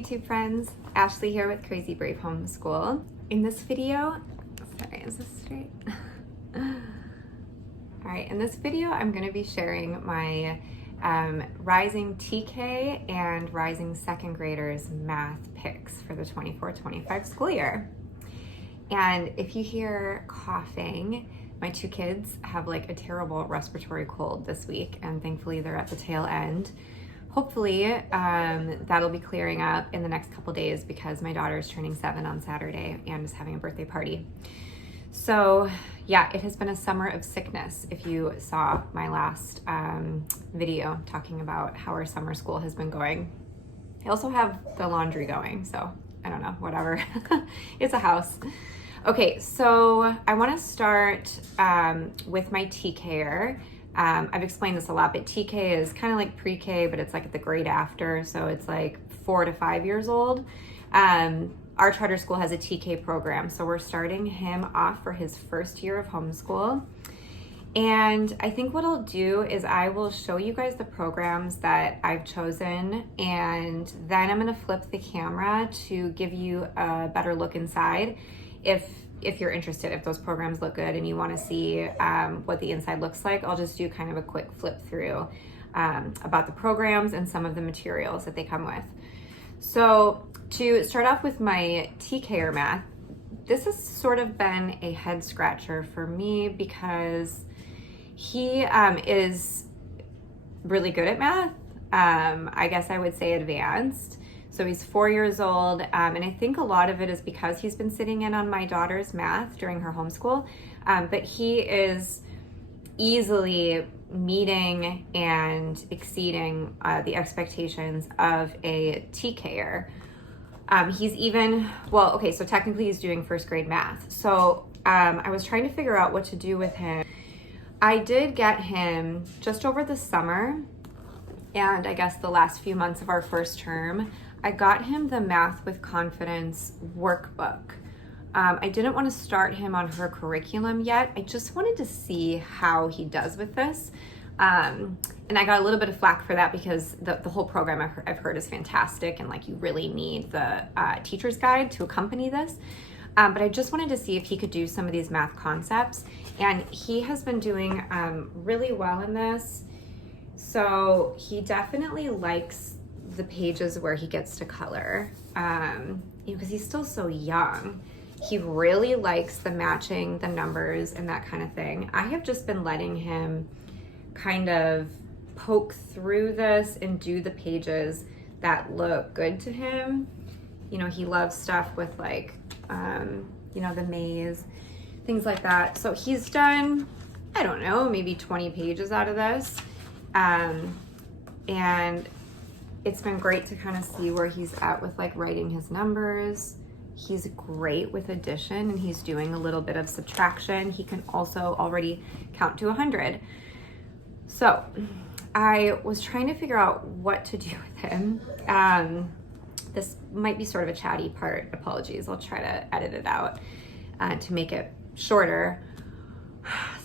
YouTube friends, Ashley here with Crazy Brave Homeschool. In this video, sorry, is this straight? All right, in this video, I'm gonna be sharing my rising TK and rising second graders math picks for the 24-25 school year. And if you hear coughing, my two kids have like a terrible respiratory cold this week, and thankfully they're at the tail end. Hopefully that'll be clearing up in the next couple days because my daughter is turning 7 on Saturday and is having a birthday party. So yeah, it has been a summer of sickness. If you saw my last video talking about how our summer school has been going. I also have the laundry going, so I don't know, whatever. It's a house. Okay, so I want to start with my TKer. I've explained this a lot, but TK is kind of like pre-K, but it's like the grade after, so it's like 4 to 5 years old. Our charter school has a TK program, so we're starting him off for his first year of homeschool. And I think what I'll do is I will show you guys the programs that I've chosen, and then I'm gonna flip the camera to give you a better look inside if you're interested, if those programs look good and you want to see what the inside looks like. I'll just do kind of a quick flip through about the programs and some of the materials that they come with. So to start off with my TKer math, this has sort of been a head scratcher for me because he is really good at math. I guess I would say advanced. So he's 4 years old, and I think a lot of it is because he's been sitting in on my daughter's math during her homeschool, but he is easily meeting and exceeding the expectations of a TKer. He's even, well, okay, so technically he's doing first grade math. So I was trying to figure out what to do with him. I did get him just over the summer, and I guess the last few months of our first term, I got him the Math with Confidence workbook. I didn't want to start him on her curriculum yet. I just wanted to see how he does with this. And I got a little bit of flack for that because the whole program I've heard is fantastic, and like you really need the teacher's guide to accompany this. But I just wanted to see if he could do some of these math concepts. And he has been doing really well in this. So he definitely likes the pages where he gets to color, because he's still so young. He really likes the matching the numbers and that kind of thing. I have just been letting him kind of poke through this and do the pages that look good to him. You know, he loves stuff with like, the maze, things like that. So he's done, I don't know, maybe 20 pages out of this. And it's been great to kind of see where he's at with like writing his numbers. He's great with addition, and he's doing a little bit of subtraction. He can also already count to 100. So I was trying to figure out what to do with him. This might be sort of a chatty part. Apologies. I'll try to edit it out to make it shorter.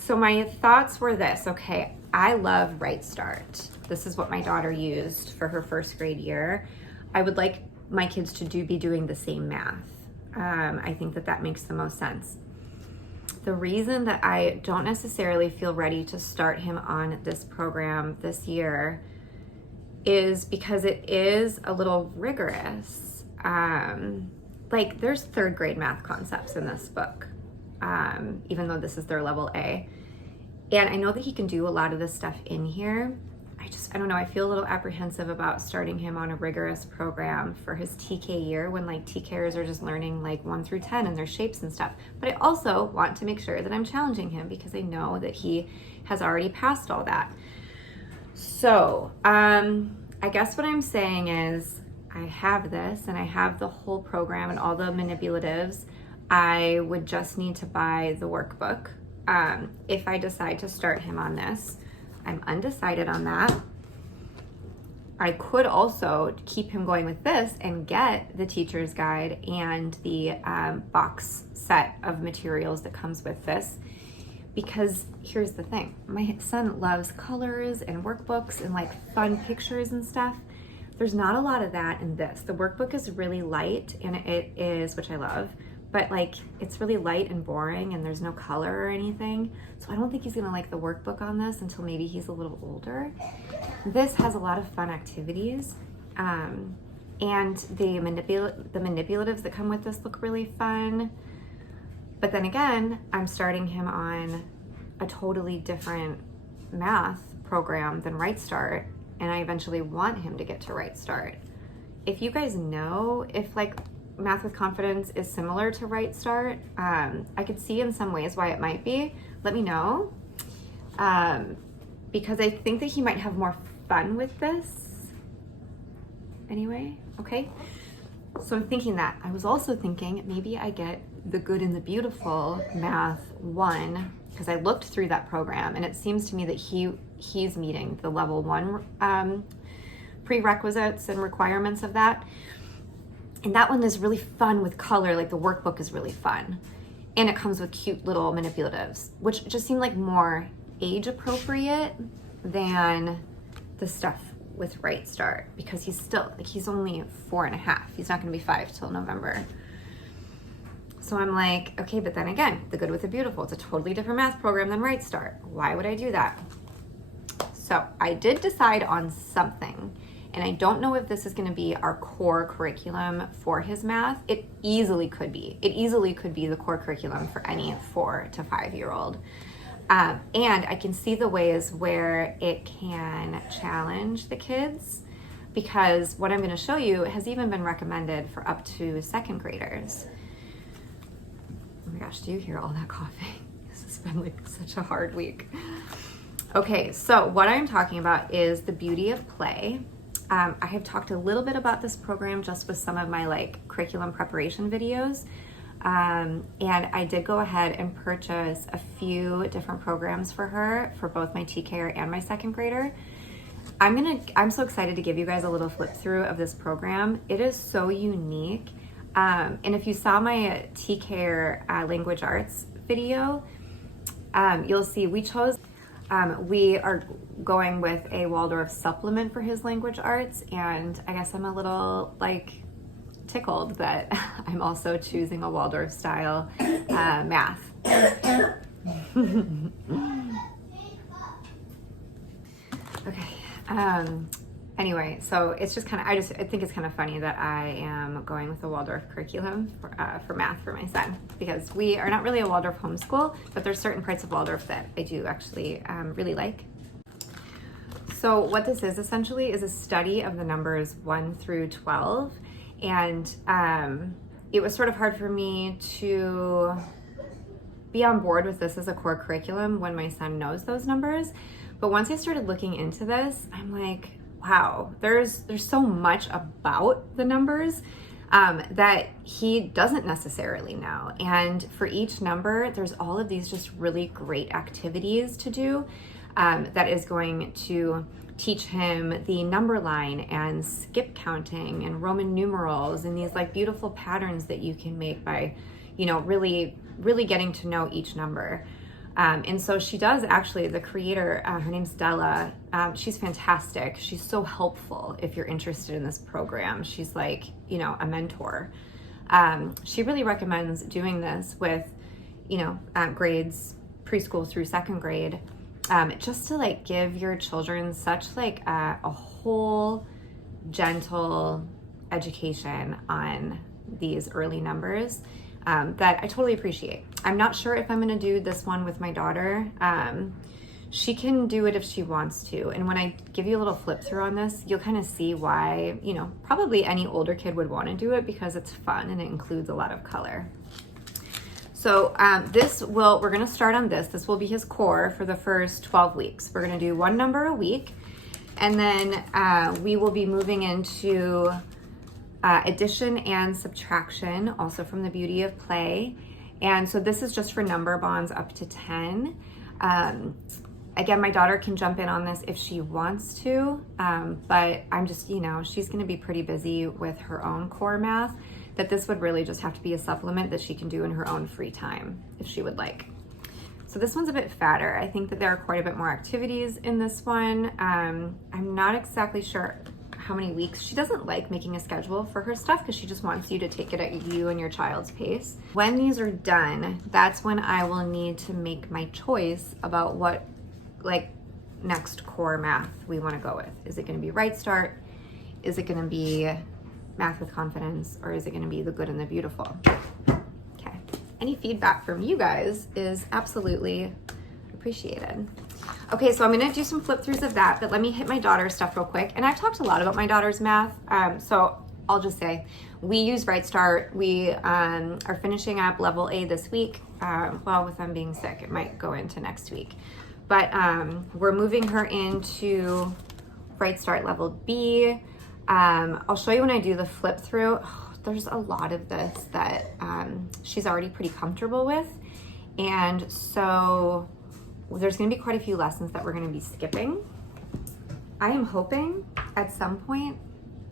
So my thoughts were this. Okay, I love RightStart. This is what my daughter used for her first grade year. I would like my kids to be doing the same math. I think that makes the most sense. The reason that I don't necessarily feel ready to start him on this program this year is because it is a little rigorous. Like there's third grade math concepts in this book, even though this is their level A. And I know that he can do a lot of this stuff in here. I don't know, I feel a little apprehensive about starting him on a rigorous program for his TK year when like TKers are just learning like 1 through 10 and their shapes and stuff. But I also want to make sure that I'm challenging him because I know that he has already passed all that. So I guess what I'm saying is I have this and I have the whole program and all the manipulatives. I would just need to buy the workbook if I decide to start him on this. I'm undecided on that. I could also keep him going with this and get the teacher's guide and the box set of materials that comes with this, because here's the thing, my son loves colors and workbooks and like fun pictures and stuff. there's not a lot of that in this. The workbook is really light, and it is, which I love, but like it's really light and boring, and there's no color or anything. So I don't think he's gonna like the workbook on this until maybe he's a little older. This has a lot of fun activities, and the manipulatives that come with this look really fun. But then again, I'm starting him on a totally different math program than RightStart, and I eventually want him to get to RightStart. If you guys know if like Math with Confidence is similar to RightStart, I could see in some ways why it might be. Let me know, because I think that he might have more fun with this anyway. Okay, so I'm thinking that. I was also thinking maybe I get the Good and the Beautiful Math 1, because I looked through that program and it seems to me that he's meeting the level 1 prerequisites and requirements of that. And that one is really fun with color, like the workbook is really fun. And it comes with cute little manipulatives, which just seem like more age appropriate than the stuff with RightStart, because he's still, like he's only 4.5. He's not gonna be 5 till November. So I'm like, okay, but then again, the Good with the Beautiful, it's a totally different math program than RightStart. Why would I do that? So I did decide on something, and I don't know if this is gonna be our core curriculum for his math. It easily could be. It easily could be the core curriculum for any 4 to 5-year-old. And I can see the ways where it can challenge the kids, because what I'm gonna show you has even been recommended for up to 2nd graders. Oh my gosh, do you hear all that coughing? This has been like such a hard week. Okay, so what I'm talking about is the beauty of play. I have talked a little bit about this program just with some of my like curriculum preparation videos. And I did go ahead and purchase a few different programs for her, for both my TKer and my 2nd grader. I'm so excited to give you guys a little flip through of this program. It is so unique. And if you saw my TKer language arts video, you'll see we are going with a Waldorf supplement for his language arts, and I guess I'm a little like tickled that I'm also choosing a Waldorf style math. Okay. Anyway, so it's just kind of, I think it's kind of funny that I am going with the Waldorf curriculum for math for my son, because we are not really a Waldorf homeschool, but there's certain parts of Waldorf that I do actually really like. So what this is essentially is a study of the numbers 1 through 12. And it was sort of hard for me to be on board with this as a core curriculum when my son knows those numbers. But once I started looking into this, I'm like, wow, there's so much about the numbers that he doesn't necessarily know. And for each number, there's all of these just really great activities to do that is going to teach him the number line and skip counting and Roman numerals and these like beautiful patterns that you can make by, you know, really getting to know each number. And so she does actually, the creator, her name's Della, she's fantastic. She's so helpful if you're interested in this program. She's like, you know, a mentor. She really recommends doing this with, you know, grades preschool through 2nd grade, just to like give your children such like a whole gentle education on these early numbers that I totally appreciate. I'm not sure if I'm gonna do this one with my daughter. She can do it if she wants to. And when I give you a little flip through on this, you'll kind of see why, you know, probably any older kid would want to do it, because it's fun and it includes a lot of color. So we're gonna start on this. This will be his core for the first 12 weeks. We're gonna do 1 number a week. And then we will be moving into addition and subtraction, also from the beauty of play. And so this is just for number bonds up to 10. Again, my daughter can jump in on this if she wants to, but I'm just, you know, she's gonna be pretty busy with her own core math, that this would really just have to be a supplement that she can do in her own free time if she would like. So this one's a bit fatter. I think that there are quite a bit more activities in this one. I'm not exactly sure how many weeks. She doesn't like making a schedule for her stuff because she just wants you to take it at you and your child's pace. When these are done, that's when I will need to make my choice about what like next core math we want to go with. Is it going to be RightStart? Is it going to be Math with Confidence? Or is it going to be the Good and the Beautiful? Okay. Any feedback from you guys is absolutely appreciated. Okay, so I'm gonna do some flip throughs of that, but let me hit my daughter's stuff real quick. And I've talked a lot about my daughter's math, so I'll just say we use RightStart. We are finishing up level A this week. Well, with them being sick, it might go into next week. But we're moving her into RightStart level B. I'll show you when I do the flip through. Oh, there's a lot of this that she's already pretty comfortable with. And so there's going to be quite a few lessons that we're going to be skipping. I am hoping at some point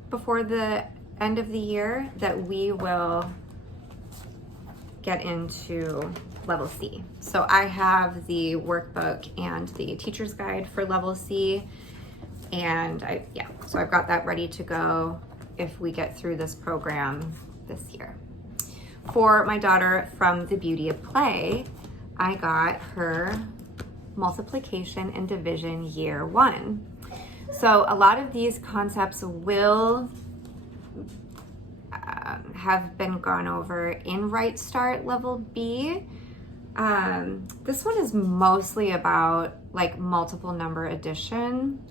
before the end of the year that we will get into level C. So I have the workbook and the teacher's guide for level C. And so I've got that ready to go if we get through this program this year. For my daughter from the Beauty of Play, I got her multiplication and division year 1. So a lot of these concepts will have been gone over in RightStart level B. This one is mostly about like multiple number addition.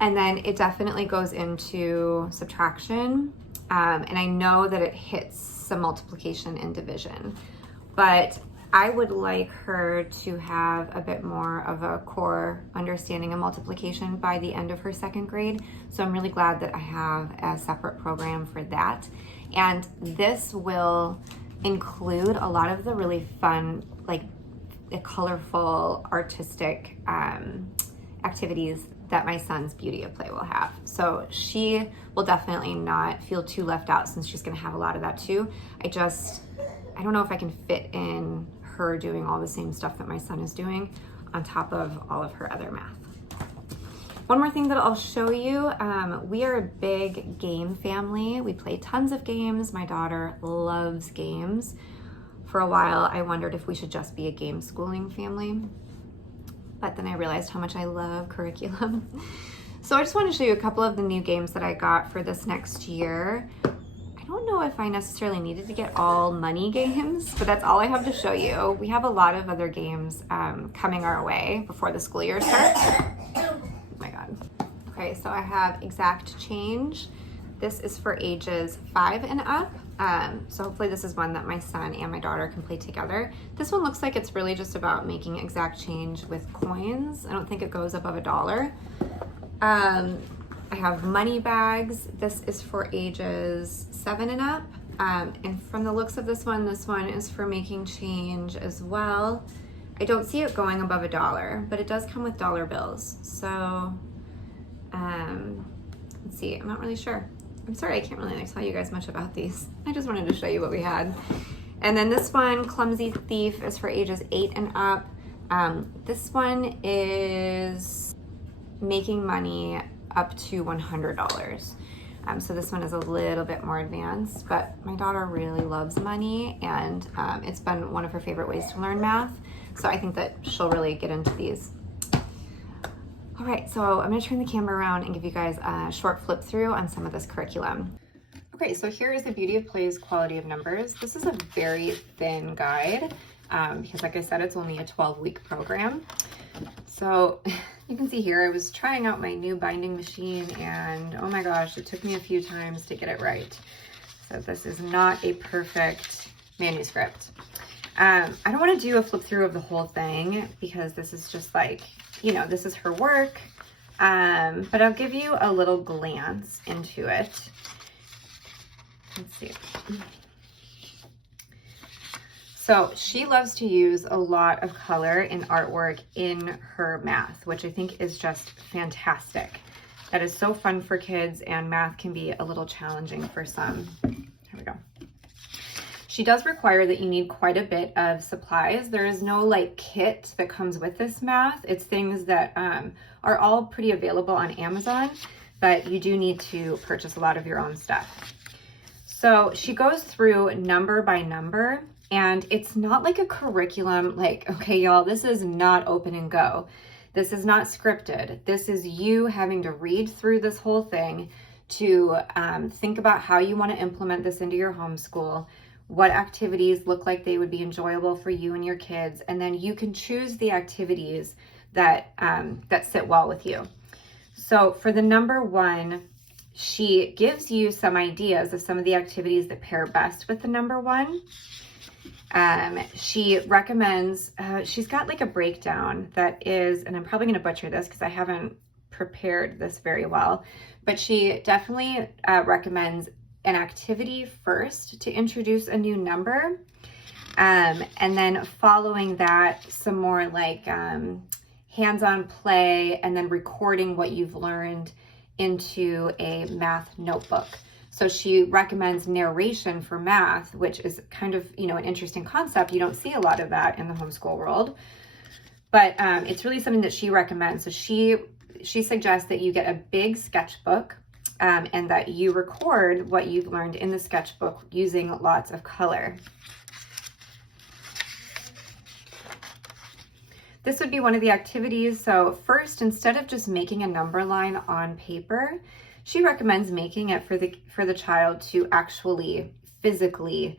And then it definitely goes into subtraction. And I know that it hits some multiplication and division, but I would like her to have a bit more of a core understanding of multiplication by the end of her 2nd grade. So I'm really glad that I have a separate program for that. And this will include a lot of the really fun, like colorful, artistic activities that my son's Beauty of Play will have. So she will definitely not feel too left out since she's gonna have a lot of that too. I don't know if I can fit in her doing all the same stuff that my son is doing on top of all of her other math. One more thing that I'll show you, we are a big game family. We play tons of games. My daughter loves games. For a while, I wondered if we should just be a game schooling family, but then I realized how much I love curriculum. So I just want to show you a couple of the new games that I got for this next year. I don't know if I necessarily needed to get all money games, but that's all I have to show you. We have a lot of other games coming our way before the school year starts. Oh my God. Okay, so I have exact change. This is for ages 5 and up. So hopefully this is one that my son and my daughter can play together. This one looks like it's really just about making exact change with coins. I don't think it goes above $1. I have money bags. This is for ages 7 and up. And from the looks of this one is for making change as well. I don't see it going above $1, but it does come with dollar bills. So let's see, I'm not really sure. I'm sorry, I can't really tell you guys much about these. I just wanted to show you what we had. And then this one, Clumsy Thief, is for ages 8 and up. This one is making money up to $100. So this one is a little bit more advanced, but my daughter really loves money, and it's been one of her favorite ways to learn math. So I think that she'll really get into these. All right, so I'm gonna turn the camera around and give you guys a short flip through on some of this curriculum. Okay, so here is the Beauty of Play's Quality of Numbers. This is a very thin guide because like I said, it's only a 12-week program. So you can see here, I was trying out my new binding machine, and oh my gosh, it took me a few times to get it right. So this is not a perfect manuscript. I don't want to do a flip through of the whole thing because this is just like, you know, this is her work, but I'll give you a little glance into it. Let's see. So she loves to use a lot of color and artwork in her math, which I think is just fantastic. That is so fun for kids, and math can be a little challenging for some. Here we go. She does require that you need quite a bit of supplies. There is no like kit that comes with this math. It's things that are all pretty available on Amazon, but you do need to purchase a lot of your own stuff. So she goes through number by number, and it's not like a curriculum, like, okay, y'all, this is not open and go. This is not scripted. This is you having to read through this whole thing to think about how you want to implement this into your homeschool, what activities look like they would be enjoyable for you and your kids, and then you can choose the activities that sit well with you. So for the number 1, she gives you some ideas of some of the activities that pair best with the number 1. She recommends, she's got like a breakdown that is, and I'm probably going to butcher this because I haven't prepared this very well, but she definitely recommends an activity first to introduce a new number. And then following that, some more like hands-on play, and then recording what you've learned into a math notebook. So she recommends narration for math, which is kind of, you know, an interesting concept. You don't see a lot of that in the homeschool world, but it's really something that she recommends. So she suggests that you get a big sketchbook and that you record what you've learned in the sketchbook using lots of color. This would be one of the activities. So first, instead of just making a number line on paper, she recommends making it for the child to actually physically,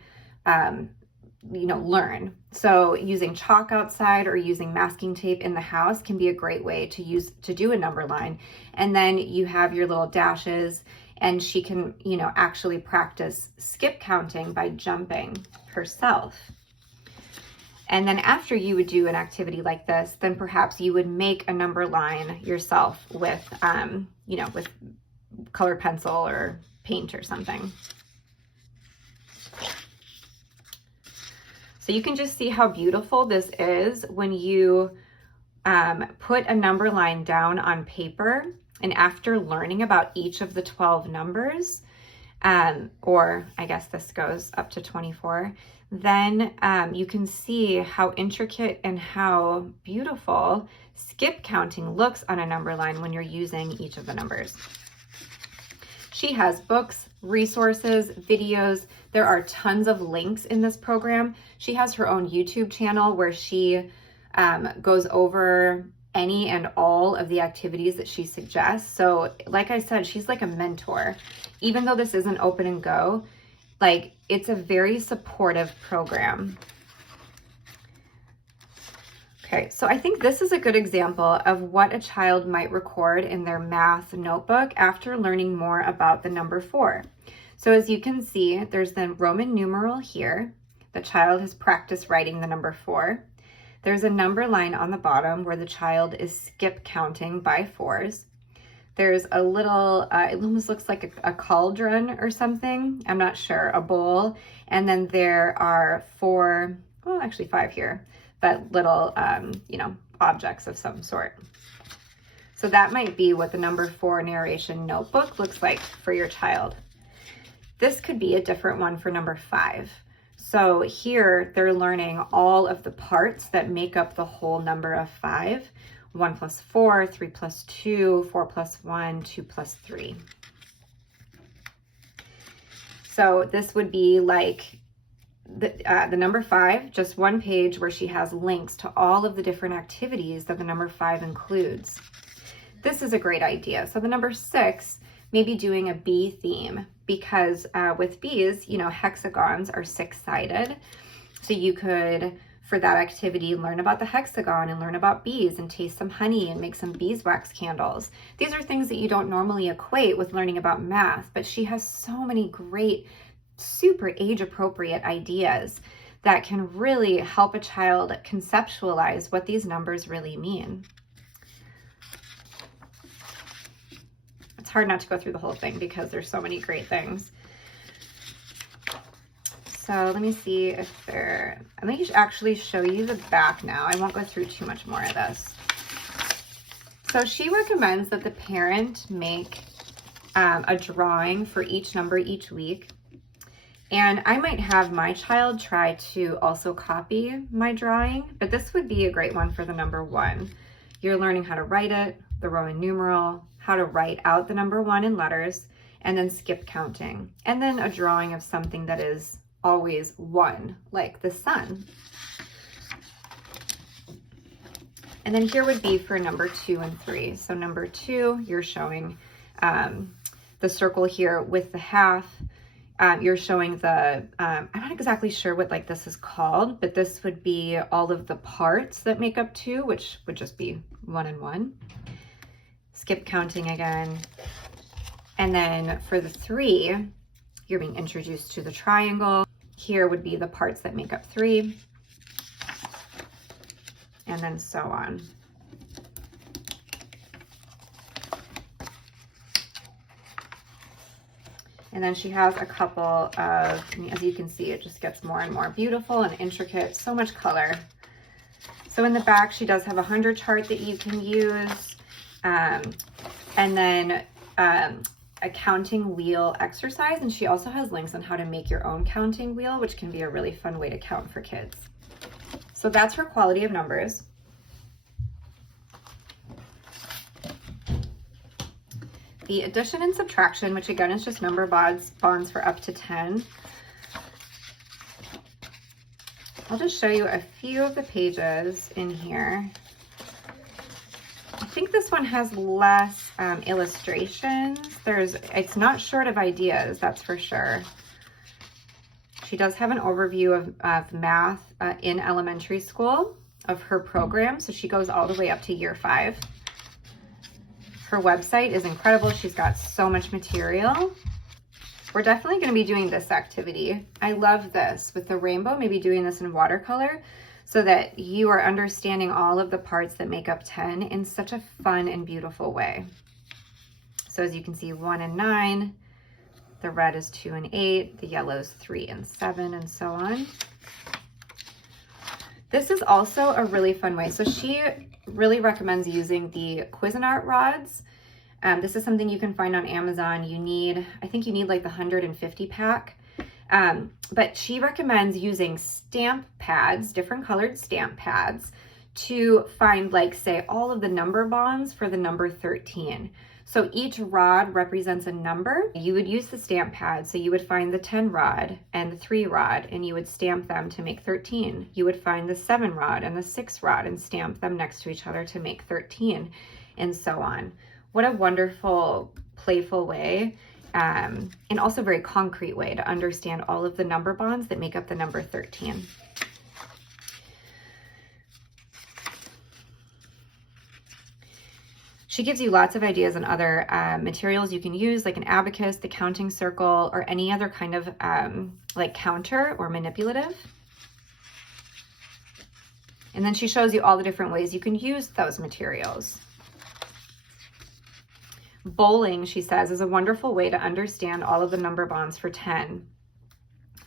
learn. So using chalk outside or using masking tape in the house can be a great way to do a number line. And then you have your little dashes, and she can, actually practice skip counting by jumping herself. And then after you would do an activity like this, then perhaps you would make a number line yourself with, with colored pencil or paint or something. So you can just see how beautiful this is when you put a number line down on paper, and after learning about each of the 12 numbers, or I guess this goes up to 24, then you can see how intricate and how beautiful skip counting looks on a number line when you're using each of the numbers. She has books, resources, videos. There are tons of links in this program. She has her own YouTube channel where she goes over any and all of the activities that she suggests. So like I said, she's like a mentor. Even though this isn't open and go, like, it's a very supportive program. Okay, so I think this is a good example of what a child might record in their math notebook after learning more about the number 4. So as you can see, there's the Roman numeral here. The child has practiced writing the number 4. There's a number line on the bottom where the child is skip counting by 4s. There's a little, it almost looks like a cauldron or something. I'm not sure, a bowl. And then there are 5 here, but little, objects of some sort. So that might be what the number 4 narration notebook looks like for your child. This could be a different one for number 5. So here they're learning all of the parts that make up the whole number of 5. 1 plus 4, 3 plus 2, 4 plus 1, 2 plus 3. So this would be like the number 5, just one page where she has links to all of the different activities that the number 5 includes. This is a great idea. So the number 6, maybe doing a bee theme, because with bees, hexagons are 6-sided. So you could, for that activity, learn about the hexagon and learn about bees and taste some honey and make some beeswax candles. These are things that you don't normally equate with learning about math, but she has so many great, super age-appropriate ideas that can really help a child conceptualize what these numbers really mean. It's hard not to go through the whole thing because there's so many great things. So let me see if let me actually show you the back now. I won't go through too much more of this. So she recommends that the parent make a drawing for each number each week. And I might have my child try to also copy my drawing, but this would be a great one for the number 1. You're learning how to write it, the Roman numeral, how to write out the number 1 in letters, and then skip counting. And then a drawing of something that is always 1, like the sun. And then here would be for number 2 and 3. So number 2, you're showing the circle here with the half. You're showing the, I'm not exactly sure what like this is called, but this would be all of the parts that make up 2, which would just be 1 and 1. Skip counting again. And then for the 3, you're being introduced to the triangle. Here would be the parts that make up 3. And then so on. And then she has a couple of, as you can see, it just gets more and more beautiful and intricate, so much color. So in the back, she does have a 100 chart that you can use. And then a counting wheel exercise. And she also has links on how to make your own counting wheel, which can be a really fun way to count for kids. So that's her quality of numbers. The addition and subtraction, which again is just number bonds for up to 10. I'll just show you a few of the pages in here. I think this one has less illustrations. It's not short of ideas, that's for sure. She does have an overview of math in elementary school of her program. So she goes all the way up to year 5. Her website is incredible. She's got so much material. We're definitely going to be doing this activity. I love this with the rainbow, maybe doing this in watercolor so that you are understanding all of the parts that make up 10 in such a fun and beautiful way. So as you can see, 1 and 9, the red is 2 and 8, the yellow is 3 and 7, and so on. This is also a really fun way. So she really recommends using the Cuisinart rods. This is something you can find on Amazon. I think you need like the 150 pack. But she recommends using stamp pads, different colored stamp pads, to find, like, say, all of the number bonds for the number 13. So each rod represents a number. You would use the stamp pad. So you would find the 10 rod and the 3 rod, and you would stamp them to make 13. You would find the 7 rod and the 6 rod and stamp them next to each other to make 13, and so on. What a wonderful, playful way, and also very concrete way to understand all of the number bonds that make up the number 13. She gives you lots of ideas on other materials you can use, like an abacus, the counting circle, or any other kind of like counter or manipulative. And then she shows you all the different ways you can use those materials. Bowling, she says, is a wonderful way to understand all of the number bonds for 10.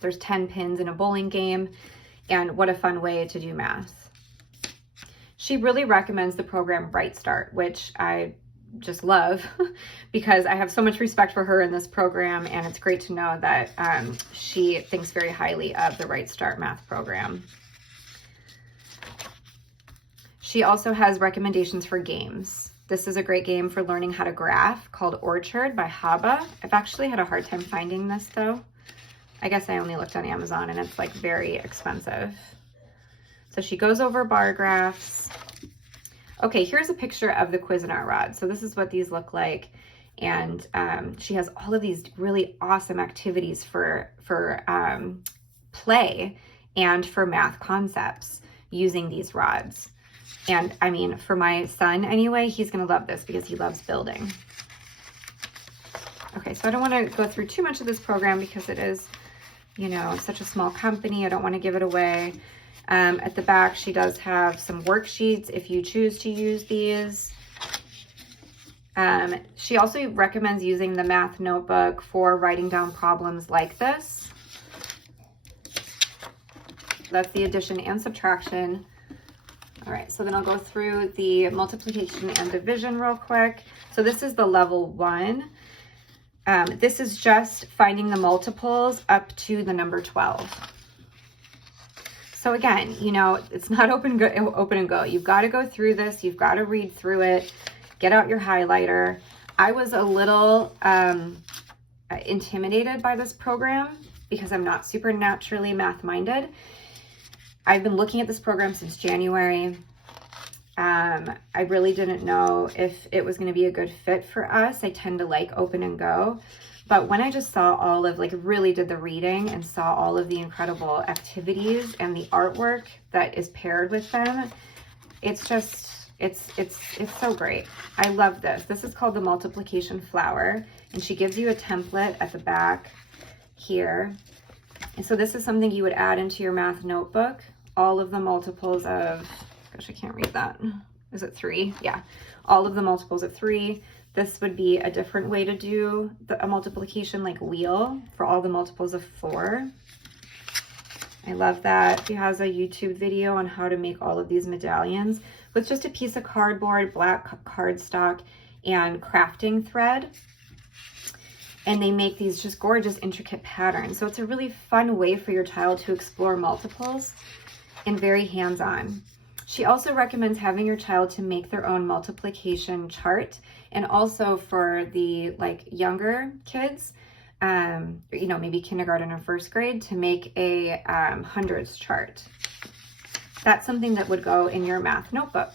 There's 10 pins in a bowling game, and what a fun way to do math. She really recommends the program RightStart, which I just love because I have so much respect for her in this program, and it's great to know that she thinks very highly of the RightStart math program. She also has recommendations for games. This is a great game for learning how to graph called Orchard by Haba. I've actually had a hard time finding this though. I guess I only looked on Amazon and it's like very expensive. So she goes over bar graphs. Okay, here's a picture of the Cuisinart rod. So this is what these look like. And she has all of these really awesome activities for play and for math concepts using these rods. And I mean, for my son anyway, he's gonna love this because he loves building. Okay, so I don't wanna go through too much of this program because it is, you know, such a small company. I don't wanna give it away. At the back, she does have some worksheets if you choose to use these. She also recommends using the math notebook for writing down problems like this. That's the addition and subtraction. All right, so then I'll go through the multiplication and division real quick. So this is the level 1. This is just finding the multiples up to the number 12. So again, you know, it's not open and go. You've got to go through this. You've got to read through it. Get out your highlighter. I was a little intimidated by this program because I'm not super naturally math-minded. I've been looking at this program since January. I really didn't know if it was going to be a good fit for us. I tend to like open and go. But when I just saw all of, like, really did the reading and saw all of the incredible activities and the artwork that is paired with them, it's just, it's so great. I love this. This is called the multiplication flower, and she gives you a template at the back here. And so this is something you would add into your math notebook. All of the multiples of, gosh, I can't read that. Is it 3? Yeah. All of the multiples of 3. This would be a different way to do a multiplication like wheel for all the multiples of 4. I love that. She has a YouTube video on how to make all of these medallions with just a piece of cardboard, black cardstock, and crafting thread. And they make these just gorgeous, intricate patterns. So it's a really fun way for your child to explore multiples and very hands-on. She also recommends having your child to make their own multiplication chart, and also for the younger kids, you know, maybe kindergarten or first grade, to make a hundreds chart. That's something that would go in your math notebook.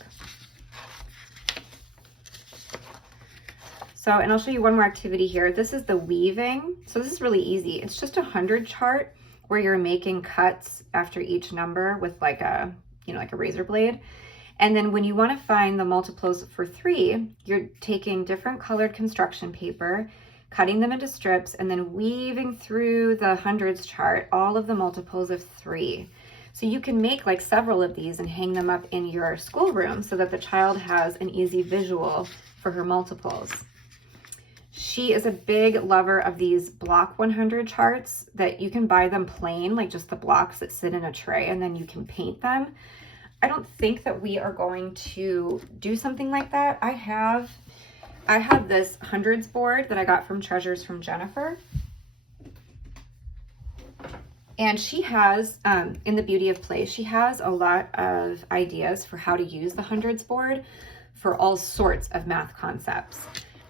So, and I'll show you one more activity here. This is the weaving. So this is really easy. It's just a 100 chart where you're making cuts after each number with like a razor blade. And then when you want to find the multiples for 3, you're taking different colored construction paper, cutting them into strips, and then weaving through the hundreds chart all of the multiples of 3. So you can make like several of these and hang them up in your schoolroom so that the child has an easy visual for her multiples. She is a big lover of these block 100 charts that you can buy them plain, like just the blocks that sit in a tray, and then you can paint them. I don't think that we are going to do something like that. I have this hundreds board that I got from Treasures from Jennifer. And she has, in the Beauty of Play, she has a lot of ideas for how to use the hundreds board for all sorts of math concepts.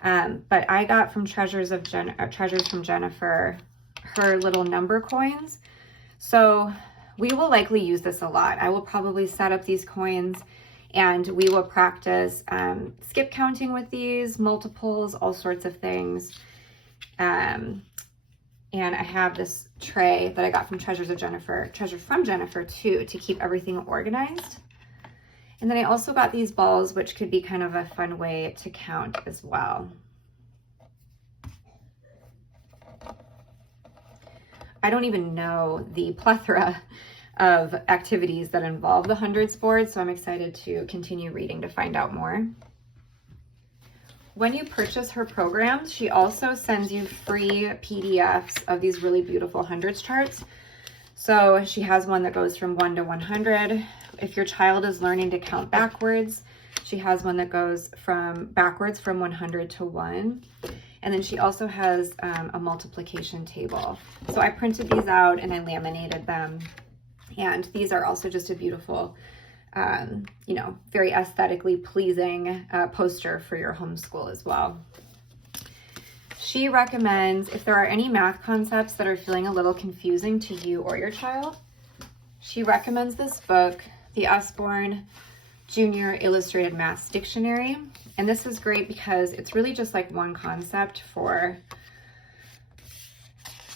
But I got from Treasures from Jennifer her little number coins. So we will likely use this a lot. I will probably set up these coins and we will practice skip counting with these, multiples, all sorts of things. And I have this tray that I got from Treasures from Jennifer too, to keep everything organized. And then I also got these balls, which could be kind of a fun way to count as well. I don't even know the plethora of activities that involve the hundreds board, so I'm excited to continue reading to find out more. When you purchase her programs, she also sends you free PDFs of these really beautiful hundreds charts. So she has one that goes from 1 to 100. If your child is learning to count backwards, she has one that goes backwards from 100 to 1. And then she also has a multiplication table. So I printed these out and I laminated them. And these are also just a beautiful, you know, very aesthetically pleasing poster for your homeschool as well. She recommends, if there are any math concepts that are feeling a little confusing to you or your child, she recommends this book, the Usborne Junior Illustrated Maths Dictionary. And this is great because it's really just like one concept for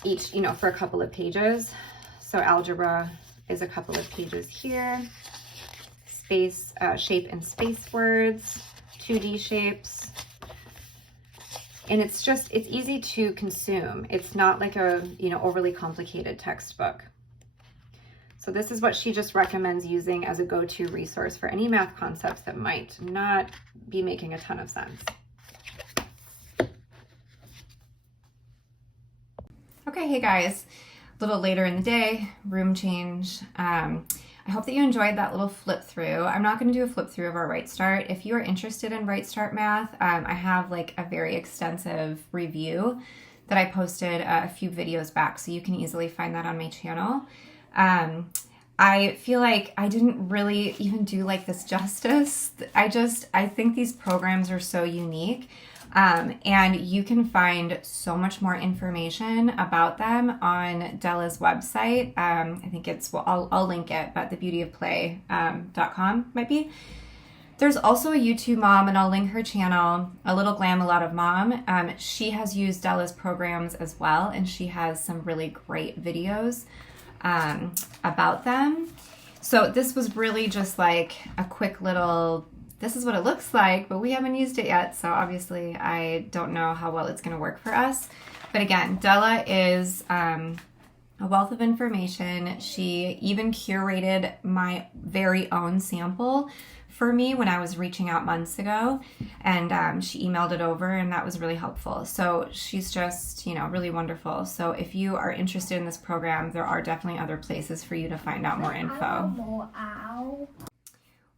each, you know, for a couple of pages. So algebra is a couple of pages here. Space, shape and space words, 2D shapes. And it's easy to consume. It's not like a, you know, overly complicated textbook. So this is what she just recommends using as a go-to resource for any math concepts that might not be making a ton of sense. Okay, hey guys, a little later in the day, room change. I hope that you enjoyed that little flip through. I'm not going to do a flip through of our RightStart. If you are interested in RightStart Math, I have like a very extensive review that I posted a few videos back, so you can easily find that on my channel. I feel like I didn't really even do like this justice. I think these programs are so unique. And you can find so much more information about them on Della's website. I think it's, well, I'll link it, but thebeautyofplay.com might be. There's also a YouTube mom, and I'll link her channel, alittleglam, alotofmom. She has used Della's programs as well, and she has some really great videos about them. So this was really just like a quick little, this is what it looks like, but we haven't used it yet, so obviously I don't know how well it's going to work for us. But again, Della is a wealth of information. She even curated my very own sample for me when I was reaching out months ago, and she emailed it over, and that was really helpful. So she's just, you know, really wonderful. So if you are interested in this program, there are definitely other places for you to find out more info.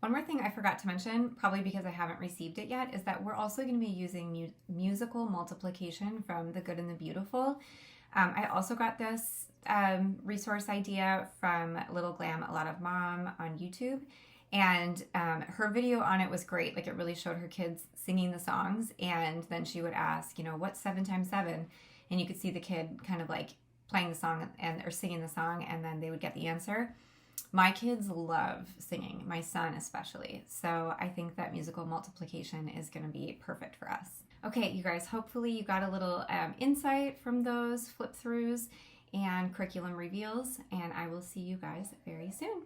One more thing I forgot to mention, probably because I haven't received it yet, is that we're also going to be using musical multiplication from The Good and the Beautiful. I also got this resource idea from Alittleglam, alotofmom on YouTube. And her video on it was great. Like, it really showed her kids singing the songs, and then she would ask, you know, what's 7 times 7? And you could see the kid kind of like playing the song or singing the song, and then they would get the answer. My kids love singing, my son especially. So I think that musical multiplication is going to be perfect for us. Okay, you guys, hopefully you got a little insight from those flip-throughs and curriculum reveals, and I will see you guys very soon.